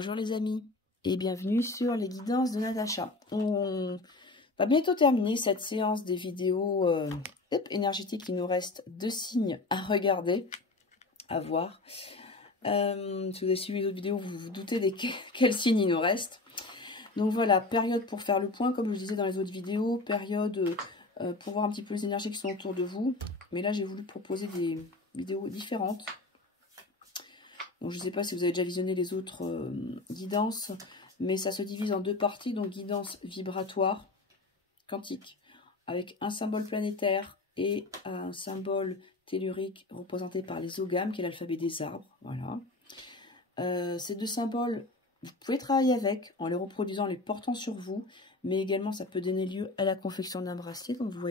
Bonjour les amis et bienvenue sur les guidances de Natacha. On va bientôt terminer cette séance des vidéos énergétiques. Il nous reste 2 signes à regarder, à voir. Si vous avez suivi d'autres vidéos, vous vous doutez de quels signes il nous reste. Donc voilà, période pour faire le point, comme je disais dans les autres vidéos, période pour voir un petit peu les énergies qui sont autour de vous. Mais là, j'ai voulu proposer des vidéos différentes. Donc, je ne sais pas si vous avez déjà visionné les autres guidances, mais ça se divise en 2 parties. Donc, guidance vibratoire, quantique, avec un symbole planétaire et un symbole tellurique représenté par les ogames, qui est l'alphabet des arbres. Voilà. Ces 2 symboles, vous pouvez travailler avec, en les reproduisant, en les portant sur vous, mais également, ça peut donner lieu à la confection d'un bracelet. Donc, vous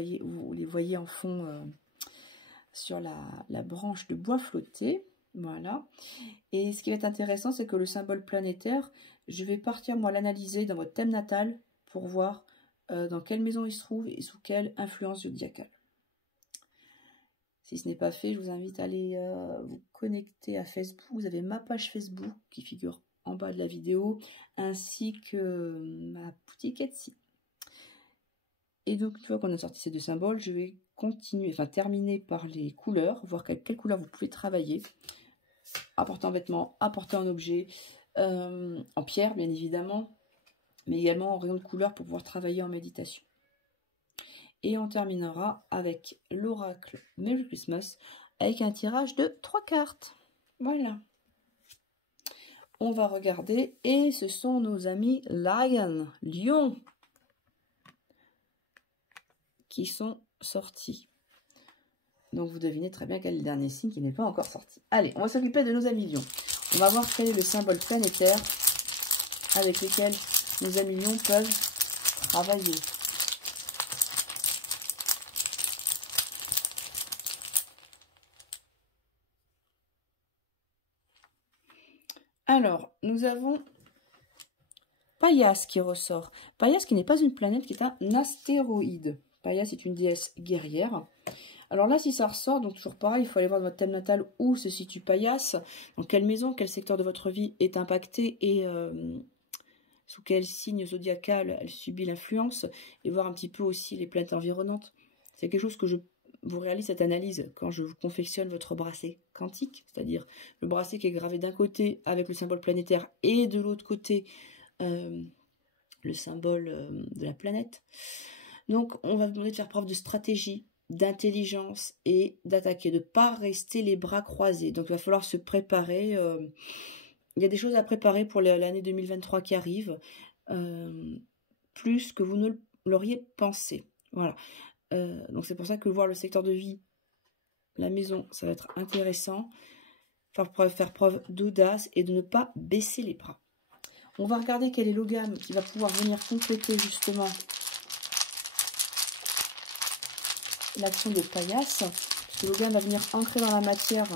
les voyez en fond sur la branche de bois flotté. Voilà. Et ce qui va être intéressant, c'est que le symbole planétaire, je vais partir, moi, l'analyser dans votre thème natal pour voir dans quelle maison il se trouve et sous quelle influence zodiacale. Si ce n'est pas fait, je vous invite à aller vous connecter à Facebook. Vous avez ma page Facebook qui figure en bas de la vidéo, ainsi que ma boutique Etsy. Et donc, une fois qu'on a sorti ces 2 symboles, je vais continuer, enfin terminer par les couleurs, voir quelles couleurs vous pouvez travailler. Apporter en vêtements, apporter en objets, en pierre bien évidemment, mais également en rayon de couleur pour pouvoir travailler en méditation. Et on terminera avec l'oracle Merry Christmas avec un tirage de 3 cartes. Voilà. On va regarder et ce sont nos amis Lion, qui sont sortis. Donc vous devinez très bien quel est le dernier signe qui n'est pas encore sorti. Allez, on va s'occuper de nos amis Lions. On va voir quel est le symbole planétaire avec lequel nos amis Lions peuvent travailler. Alors, nous avons Paias qui ressort. Paias qui n'est pas une planète, qui est un astéroïde. Paias est une déesse guerrière. Alors là, si ça ressort, donc toujours pareil, il faut aller voir dans votre thème natal où se situe Paias, dans quelle maison, quel secteur de votre vie est impacté et sous quel signe zodiacal elle subit l'influence, et voir un petit peu aussi les planètes environnantes. C'est quelque chose que je vous réalise cette analyse quand je vous confectionne votre bracelet quantique, c'est-à-dire le bracelet qui est gravé d'un côté avec le symbole planétaire et de l'autre côté le symbole de la planète. Donc, on va vous demander de faire preuve de stratégie, d'intelligence et d'attaquer, de ne pas rester les bras croisés. Donc, il va falloir se préparer. Il y a des choses à préparer pour l'année 2023 qui arrive, plus que vous ne l'auriez pensé. Voilà. Donc, c'est pour ça que voir le secteur de vie, la maison, ça va être intéressant. Faire preuve d'audace et de ne pas baisser les bras. On va regarder quel est l'ogame qui va pouvoir venir compléter justement l'action de Paias, parce que l'ogame va venir ancrer dans la matière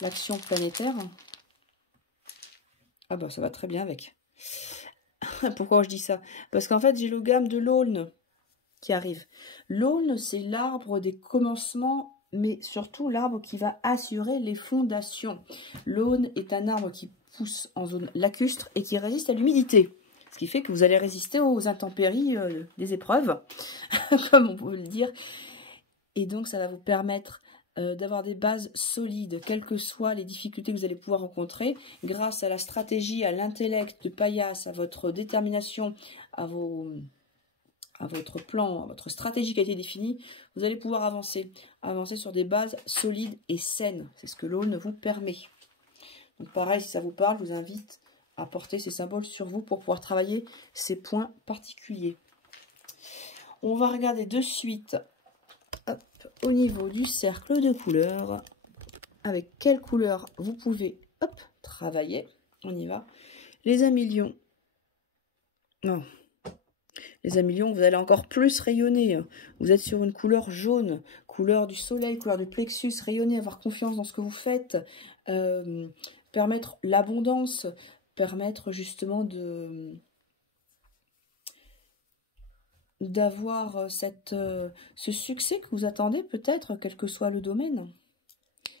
l'action planétaire. Ah bah ça va très bien avec. Pourquoi je dis ça? Parce qu'en fait j'ai l'ogame de l'Aulne qui arrive. L'Aulne, c'est l'arbre des commencements, mais surtout l'arbre qui va assurer les fondations. L'Aulne est un arbre qui pousse en zone lacustre et qui résiste à l'humidité. Ce qui fait que vous allez résister aux intempéries des épreuves, comme on peut le dire. Et donc, ça va vous permettre d'avoir des bases solides, quelles que soient les difficultés que vous allez pouvoir rencontrer, grâce à la stratégie, à l'intellect de Paias, à votre détermination, à votre plan, à votre stratégie qui a été définie, vous allez pouvoir avancer sur des bases solides et saines. C'est ce que l'Aulne vous permet. Donc pareil, si ça vous parle, je vous invite à porter ces symboles sur vous pour pouvoir travailler ces points particuliers. On va regarder de suite au niveau du cercle de couleurs, avec quelle couleur vous pouvez travailler. On y va. Les amis Lions. Non. Les amis Lions, vous allez encore plus rayonner. Vous êtes sur une couleur jaune, couleur du soleil, couleur du plexus. Rayonner, avoir confiance dans ce que vous faites, permettre l'abondance, permettre justement d'avoir ce succès que vous attendez peut-être, quel que soit le domaine.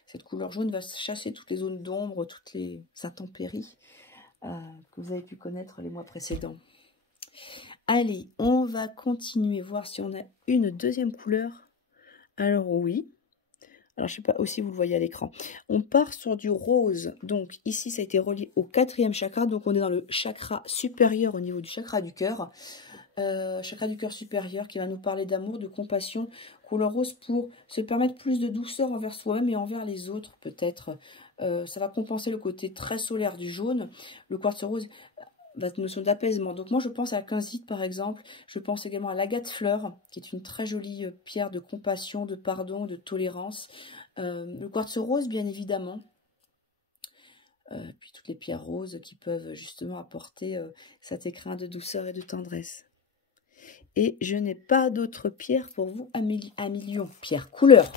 Cette couleur jaune va chasser toutes les zones d'ombre, toutes les intempéries. que vous avez pu connaître les mois précédents. Allez, on va continuer, voir si on a une deuxième couleur. Alors oui. Alors, je ne sais pas aussi vous le voyez à l'écran. On part sur du rose. Donc, ici, ça a été relié au 4e chakra. Donc, on est dans le chakra supérieur au niveau du chakra du cœur. Chakra du cœur supérieur qui va nous parler d'amour, de compassion. Couleur rose pour se permettre plus de douceur envers soi-même et envers les autres, peut-être. Ça va compenser le côté très solaire du jaune. Le quartz rose va être une notion d'apaisement. Donc moi je pense à la quinzite par exemple, je pense également à l'agate fleur, qui est une très jolie pierre de compassion, de pardon, de tolérance. Le quartz rose bien évidemment. Puis toutes les pierres roses qui peuvent justement apporter cet écrin de douceur et de tendresse. Et je n'ai pas d'autres pierres pour vous à million. Pierre couleur.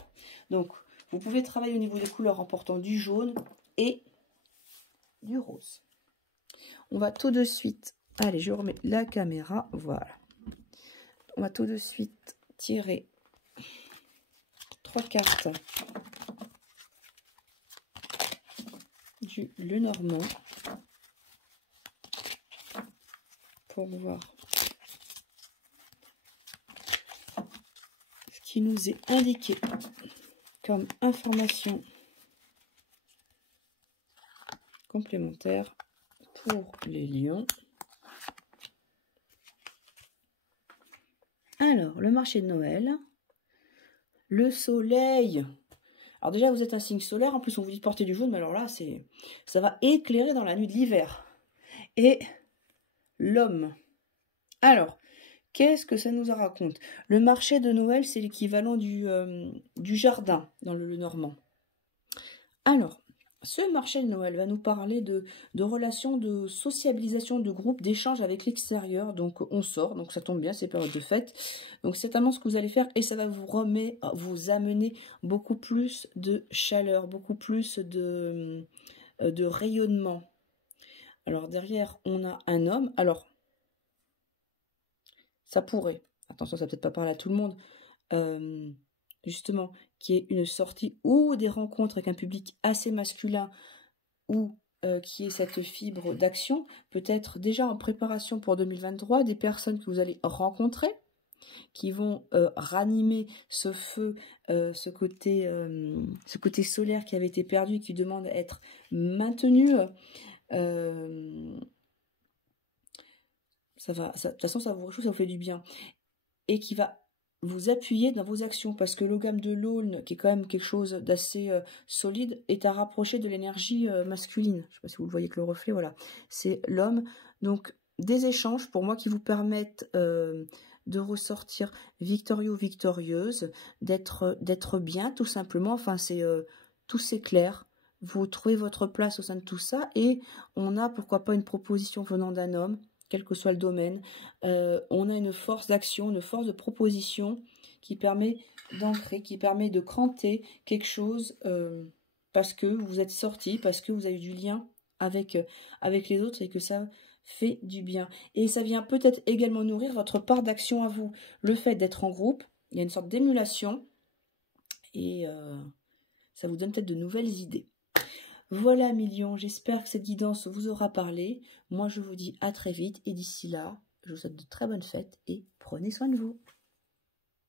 Donc vous pouvez travailler au niveau des couleurs en portant du jaune et du rose. On va tout de suite, allez, je remets la caméra, voilà. On va tout de suite tirer 3 cartes du Lenormand pour voir ce qui nous est indiqué comme information complémentaire pour les lions. Alors, le marché de Noël, le soleil. Alors déjà, vous êtes un signe solaire, en plus on vous dit de porter du jaune, mais alors là, ça va éclairer dans la nuit de l'hiver. Et l'homme. Alors, qu'est-ce que ça nous raconte? Le marché de Noël, c'est l'équivalent du jardin dans le Lenormand. Alors, ce marché de Noël va nous parler de relations, de sociabilisation, de groupe, d'échange avec l'extérieur. Donc, on sort, donc ça tombe bien, c'est période de fête. Donc, c'est tellement ce que vous allez faire et ça va vous amener beaucoup plus de chaleur, beaucoup plus de rayonnement. Alors, derrière, on a un homme. Alors, ça pourrait, attention, ça va peut-être pas parler à tout le monde, justement, qui est une sortie ou des rencontres avec un public assez masculin ou qui est cette fibre d'action, peut-être déjà en préparation pour 2023, des personnes que vous allez rencontrer, qui vont ranimer ce feu, ce côté solaire qui avait été perdu et qui demande à être maintenu. Ça va, de toute façon, ça vous réchauffe, ça vous fait du bien. Et qui va vous appuyer dans vos actions, parce que le gamme de l'aulne, qui est quand même quelque chose d'assez solide, est à rapprocher de l'énergie masculine. Je ne sais pas si vous le voyez avec le reflet, voilà. C'est l'homme. Donc, des échanges, pour moi, qui vous permettent de ressortir victorieux ou victorieuse, d'être bien, tout simplement. Enfin, tout s'éclaire. Vous trouvez votre place au sein de tout ça, et on a, pourquoi pas, une proposition venant d'un homme, quel que soit le domaine. On a une force d'action, une force de proposition qui permet d'ancrer, qui permet de cranter quelque chose parce que vous êtes sorti, parce que vous avez du lien avec les autres et que ça fait du bien. Et ça vient peut-être également nourrir votre part d'action à vous. Le fait d'être en groupe, il y a une sorte d'émulation et ça vous donne peut-être de nouvelles idées. Voilà, millions, j'espère que cette guidance vous aura parlé. Moi, je vous dis à très vite et d'ici là, je vous souhaite de très bonnes fêtes et prenez soin de vous.